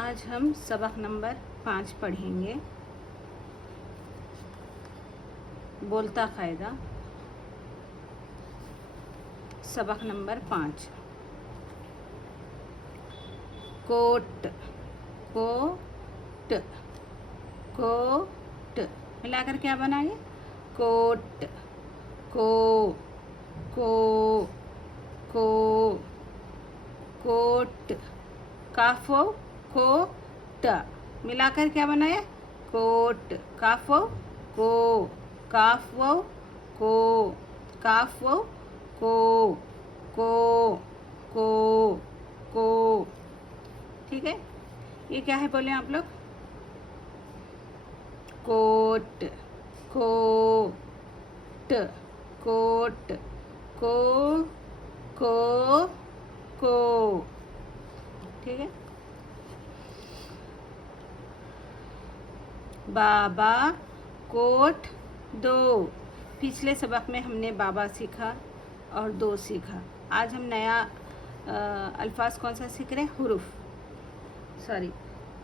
आज हम सबक नंबर 5 पढ़ेंगे। बोलता कायदा। सबक नंबर 5। कोट कोट कोट मिलाकर क्या बना ये? कोट। को को को कोट। काफो को ट मिलाकर क्या बनाया? कोट। काफो को काफो को काफो को को को को ठीक है। ये क्या है बोले आप लोग? कोट को ट कोट को को ठीक है। बाबा कोट दो। पिछले सबक में हमने बाबा सीखा और दो सीखा। आज हम नया अल्फाज कौन सा सीख रहे हैं? हुरूफ सॉरी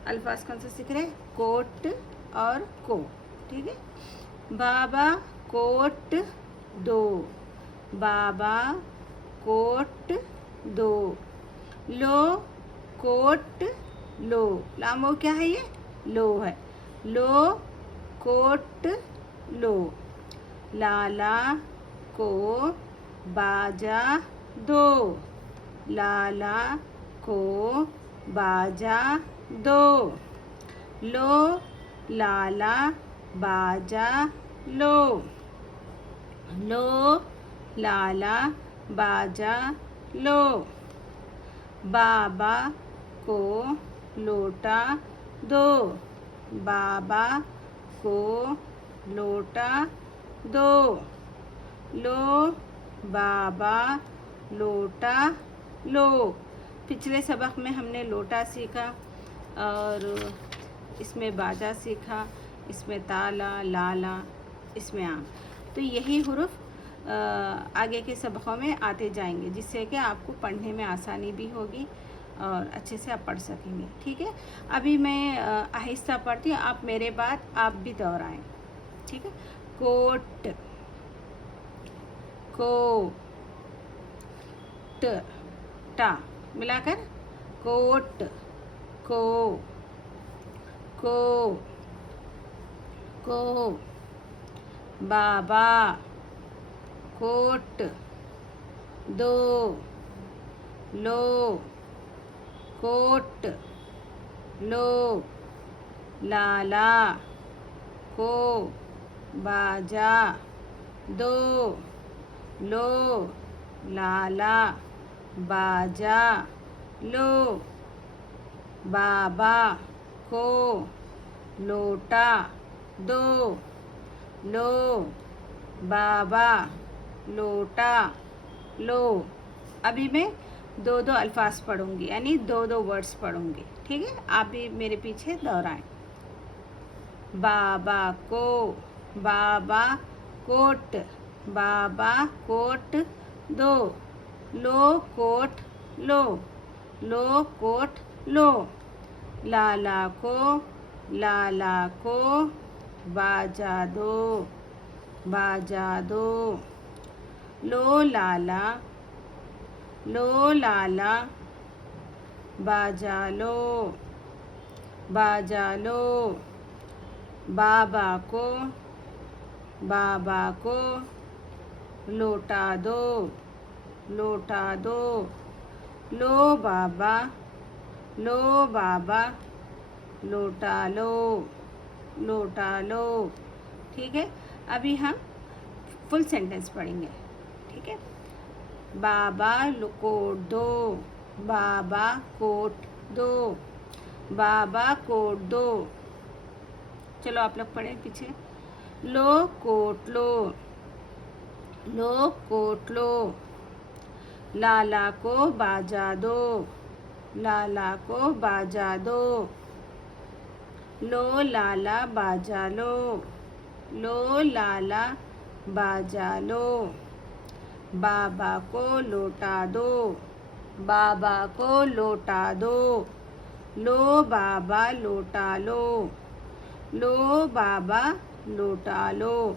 अल्फाज कौन सा सीख रहे हैं? कोट और को। ठीक है। बाबा कोट दो। बाबा कोट दो। लो कोट लो। लामो क्या है? ये लो है। लो कोट लो। लाला को बाजा दो। लाला को बाजा दो। लो लाला बाजा लो। लो लाला बाजा लो। बाबा को लोटा दो। बाबा को लोटा दो। लो बाबा लोटा लो। पिछले सबक में हमने लोटा सीखा और इसमें बाजा सीखा, इसमें ताला लाला, इसमें आम। तो यही हुरूफ आगे के सबकों में आते जाएंगे, जिससे कि आपको पढ़ने में आसानी भी होगी और अच्छे से आप पढ़ सकेंगे। ठीक है। अभी मैं आहिस्ता पढ़ती हूँ, आप मेरे बाद आप भी दोहराएं। ठीक है। कोट को ट टा मिलाकर कोट को को बाबा कोट दो। लो कोट लो। लाला को बाजा दो। लो लाला बाजा लो। बाबा को लोटा दो। लो बाबा लोटा लो। अभी मैं दो दो अल्फाज पढ़ूंगी, यानी दो दो वर्ड्स पढ़ूंगी। ठीक है। आप भी मेरे पीछे दोहराएं। बाबा को बाबा कोट। बाबा कोट दो। लो कोट लो। लो कोट लो। लाला को बाजा दो। बाजा दो। लो लाला बाजा लो। बाजा लो। बाबा को लोटा दो। लोटा दो। लो बाबा लोटा लो। लोटा लो। ठीक है। अभी हम फुल सेंटेंस पढ़ेंगे। ठीक है। बाबा कोट दो। बाबा कोट दो। बाबा कोट दो। चलो आप लोग पढ़ें पीछे। लो कोट लो। लो कोट लो। लाला को बाजा दो। लाला को बाजा दो। लो लाला बाजा लो। लो लाला बाजा लो। बाबा को लोटा दो। बाबा को लोटा दो। लो बाबा लोटा लो, लो बाबा लोटा लो।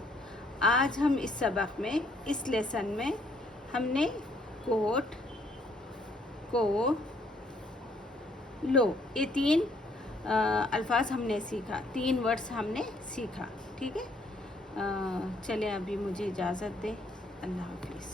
आज हम इस सबक में, इस लेसन में हमने कोट, को, लो, ये 3 अल्फाज हमने सीखा, 3 वर्ड्स हमने सीखा। ठीक है, चलें अभी मुझे इजाज़त दें। अल्लाह हाफिज़।